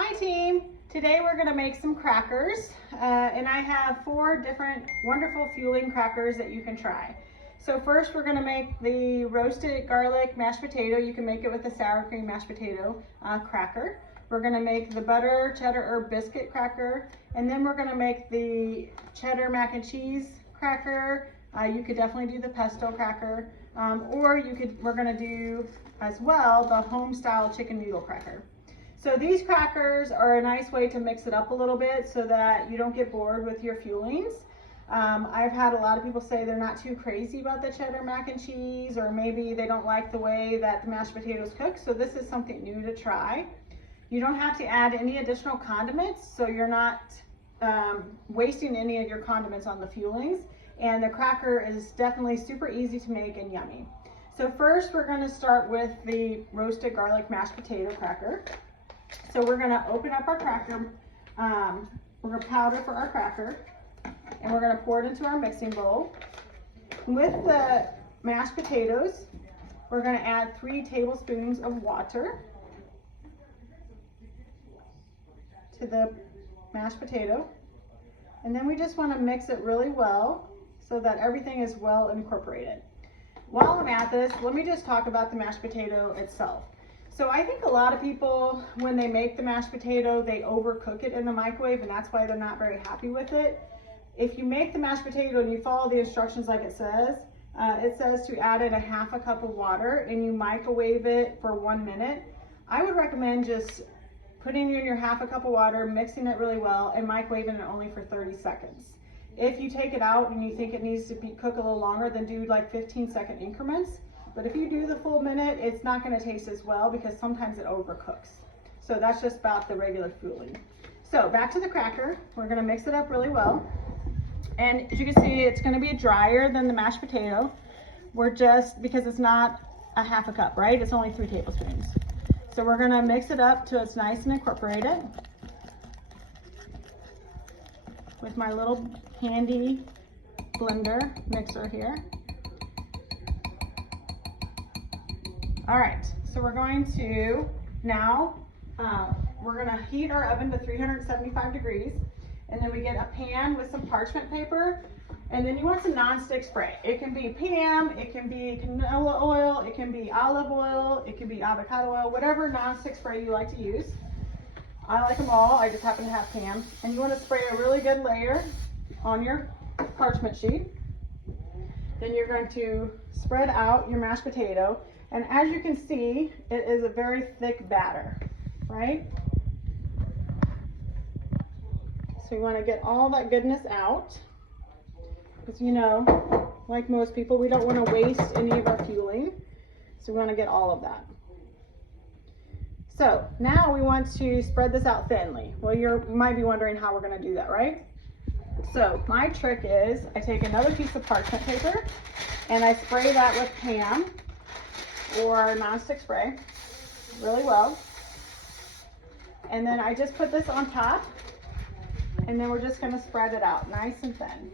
Hi team! Today we're going to make some crackers and I have 4 different wonderful fueling crackers that you can try. So first we're going to make the roasted garlic mashed potato. You can make it with a sour cream mashed potato cracker. We're going to make the butter cheddar herb biscuit cracker, and then we're going to make the cheddar mac and cheese cracker. You could definitely do the pesto cracker, or we're going to do as well the home style chicken noodle cracker. So these crackers are a nice way to mix it up a little bit so that you don't get bored with your fuelings. I've had a lot of people say they're not too crazy about the cheddar mac and cheese, or maybe they don't like the way that the mashed potatoes cook, so this is something new to try. You don't have to add any additional condiments, so you're not wasting any of your condiments on the fuelings, and the cracker is definitely super easy to make and yummy. So first we're going to start with the roasted garlic mashed potato cracker. So we're going to open up our cracker, we're going to powder for our cracker, and we're going to pour it into our mixing bowl. With the mashed potatoes, we're going to add 3 tablespoons of water to the mashed potato. And then we just want to mix it really well so that everything is well incorporated. While I'm at this, let me just talk about the mashed potato itself. So I think a lot of people, when they make the mashed potato, they overcook it in the microwave, and that's why they're not very happy with it. If you make the mashed potato and you follow the instructions like it says to add in a half a cup of water and you microwave it for 1 minute. I would recommend just putting in your half a cup of water, mixing it really well, and microwaving it only for 30 seconds. If you take it out and you think it needs to cook a little longer, then do like 15-second increments. But if you do the full minute, it's not going to taste as well because sometimes it overcooks. So that's just about the regular fueling. So back to the cracker, we're going to mix it up really well. And as you can see, it's going to be drier than the mashed potato. Because it's not a half a cup, right? It's only 3 tablespoons. So we're going to mix it up till it's nice and incorporated with my little handy blender mixer here. All right, so we're going to now, we're going to heat our oven to 375 degrees, and then we get a pan with some parchment paper, and then you want some nonstick spray. It can be Pam, it can be canola oil, it can be olive oil, it can be avocado oil, whatever nonstick spray you like to use. I like them all, I just happen to have Pam. And you want to spray a really good layer on your parchment sheet. Then you're going to spread out your mashed potato. And as you can see, it is a very thick batter, right? So you want to get all that goodness out. Because you know, like most people, we don't want to waste any of our fueling. So we want to get all of that. So now we want to spread this out thinly. Well, you might be wondering how we're going to do that, right? So my trick is I take another piece of parchment paper and I spray that with Pam or nonstick spray really well. And then I just put this on top, and then we're just going to spread it out nice and thin.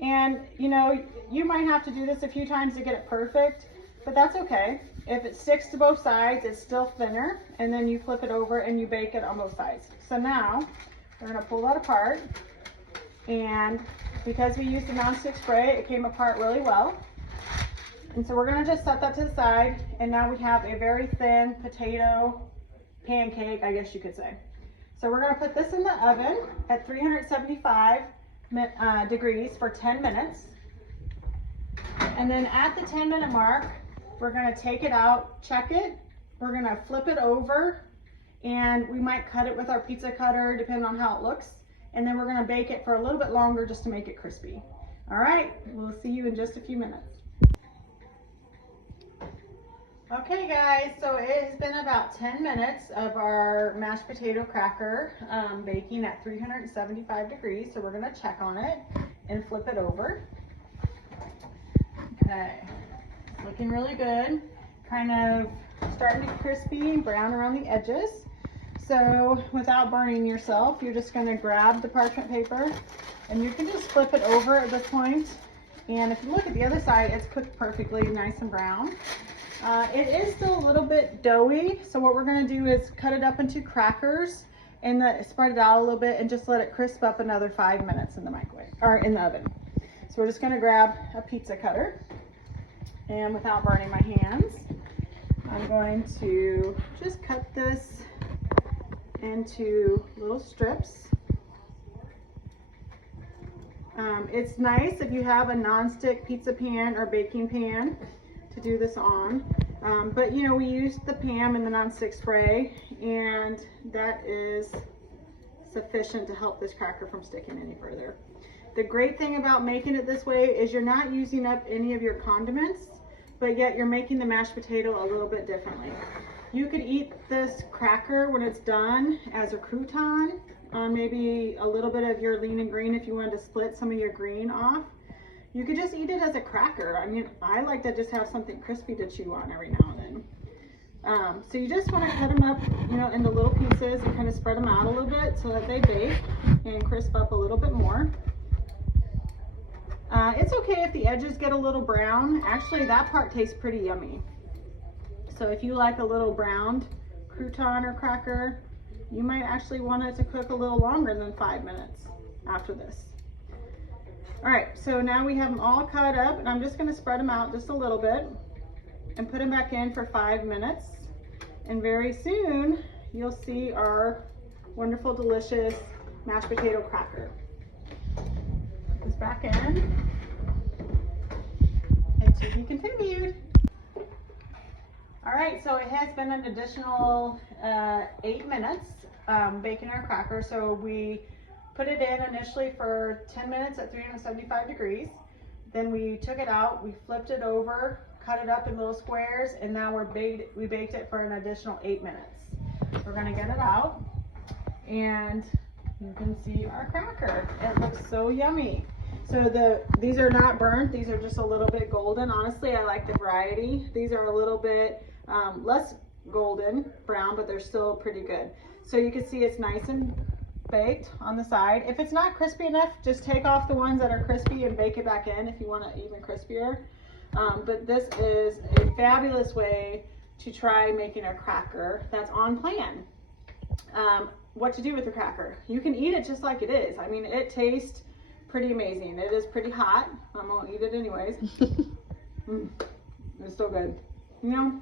And you know, you might have to do this a few times to get it perfect, but that's okay. If it sticks to both sides, it's still thinner, and then you flip it over and you bake it on both sides. So now we're going to pull that apart, and because we used the nonstick spray, it came apart really well. And so we're going to just set that to the side, and now we have a very thin potato pancake, I guess you could say. So we're going to put this in the oven at 375 degrees for 10 minutes. And then at the 10-minute mark, we're going to take it out, check it, we're going to flip it over, and we might cut it with our pizza cutter depending on how it looks. And then we're going to bake it for a little bit longer just to make it crispy. All right, we'll see you in just a few minutes. Okay guys, so it has been about 10 minutes of our mashed potato cracker baking at 375 degrees. So we're going to check on it and flip it over. Okay, looking really good. Kind of starting to get crispy and brown around the edges. So without burning yourself, you're just going to grab the parchment paper and you can just flip it over at this point. And if you look at the other side, it's cooked perfectly nice and brown. It is still a little bit doughy, so what we're going to do is cut it up into crackers and spread it out a little bit and just let it crisp up another 5 minutes in the microwave or in the oven. So we're just going to grab a pizza cutter, and without burning my hands, I'm going to just cut this into little strips. It's nice if you have a non-stick pizza pan or baking pan to do this on, but you know, we used the Pam and the non-stick spray, and that is sufficient to help this cracker from sticking any further. The great thing about making it this way is you're not using up any of your condiments, but yet you're making the mashed potato a little bit differently. You could eat this cracker when it's done as a crouton on maybe a little bit of your lean and green if you wanted to split some of your green off. You could just eat it as a cracker. I mean, I like to just have something crispy to chew on every now and then. So you just want to cut them up, you know, into little pieces and kind of spread them out a little bit so that they bake and crisp up a little bit more. It's okay if the edges get a little brown. Actually, that part tastes pretty yummy. So if you like a little browned crouton or cracker, you might actually want it to cook a little longer than 5 minutes after this. All right, so now we have them all cut up, and I'm just going to spread them out just a little bit and put them back in for 5 minutes. And very soon, you'll see our wonderful, delicious mashed potato cracker. Put this back in, and to be continued. All right, so it has been an additional 8 minutes baking our cracker. So we put it in initially for 10 minutes at 375 degrees. Then we took it out, we flipped it over, cut it up in little squares, and now we baked it for an additional 8 minutes. We're gonna get it out, and you can see our cracker. It looks so yummy. So these are not burnt, these are just a little bit golden. Honestly, I like the variety. These are a little bit less golden brown, but they're still pretty good. So you can see it's nice and baked on the side. If it's not crispy enough, just take off the ones that are crispy and bake it back in if you want it even crispier. But this is a fabulous way to try making a cracker that's on plan. What to do with the cracker? You can eat it just like it is. I mean, it tastes pretty amazing. It is pretty hot. I'm gonna eat it anyways. It's still good. You know,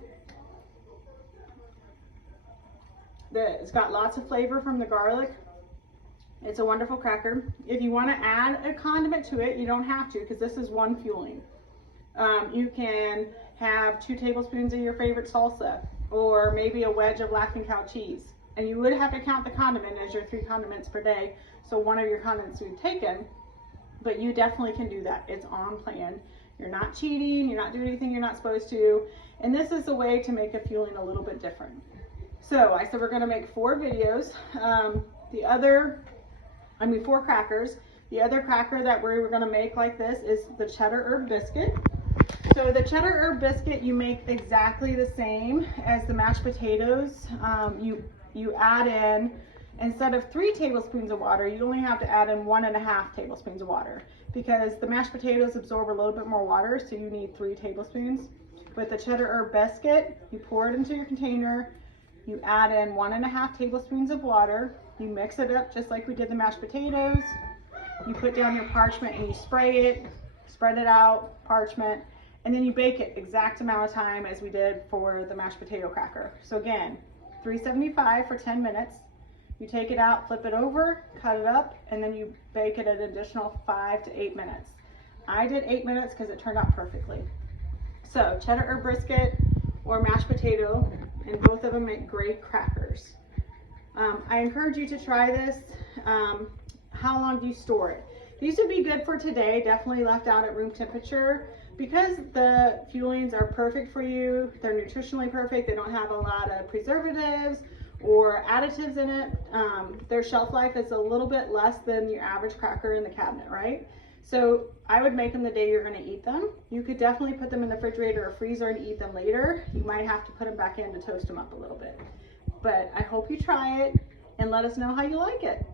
it's got lots of flavor from the garlic. It's a wonderful cracker. If you want to add a condiment to it, you don't have to, because this is one fueling. You can have 2 tablespoons of your favorite salsa, or maybe a wedge of Laughing Cow cheese. And you would have to count the condiment as your 3 condiments per day, so one of your condiments you've taken, but you definitely can do that. It's on plan. You're not cheating, you're not doing anything you're not supposed to, and this is a way to make a fueling a little bit different. So I said we're gonna make 4 videos. 4 crackers. The other cracker that we're gonna make like this is the Cheddar Herb Biscuit. So the Cheddar Herb Biscuit, you make exactly the same as the mashed potatoes. You add in, instead of 3 tablespoons of water, you only have to add in 1.5 tablespoons of water, because the mashed potatoes absorb a little bit more water, so you need 3 tablespoons. With the Cheddar Herb Biscuit, you pour it into your container, you add in 1.5 tablespoons of water, you mix it up just like we did the mashed potatoes, you put down your parchment and you spray it, spread it out, parchment, and then you bake it exact amount of time as we did for the mashed potato cracker. So again, 375 for 10 minutes. You take it out, flip it over, cut it up, and then you bake it an additional 5 to 8 minutes. I did 8 minutes because it turned out perfectly. So Cheddar Herb Biscuit or mashed potato, and both of them make great crackers. I encourage you to try this. How long do you store it? These would be good for today, definitely left out at room temperature. Because the fuelings are perfect for you, they're nutritionally perfect, they don't have a lot of preservatives or additives in it, their shelf life is a little bit less than your average cracker in the cabinet, right? So I would make them the day you're going to eat them. You could definitely put them in the refrigerator or freezer and eat them later. You might have to put them back in to toast them up a little bit. But I hope you try it and let us know how you like it.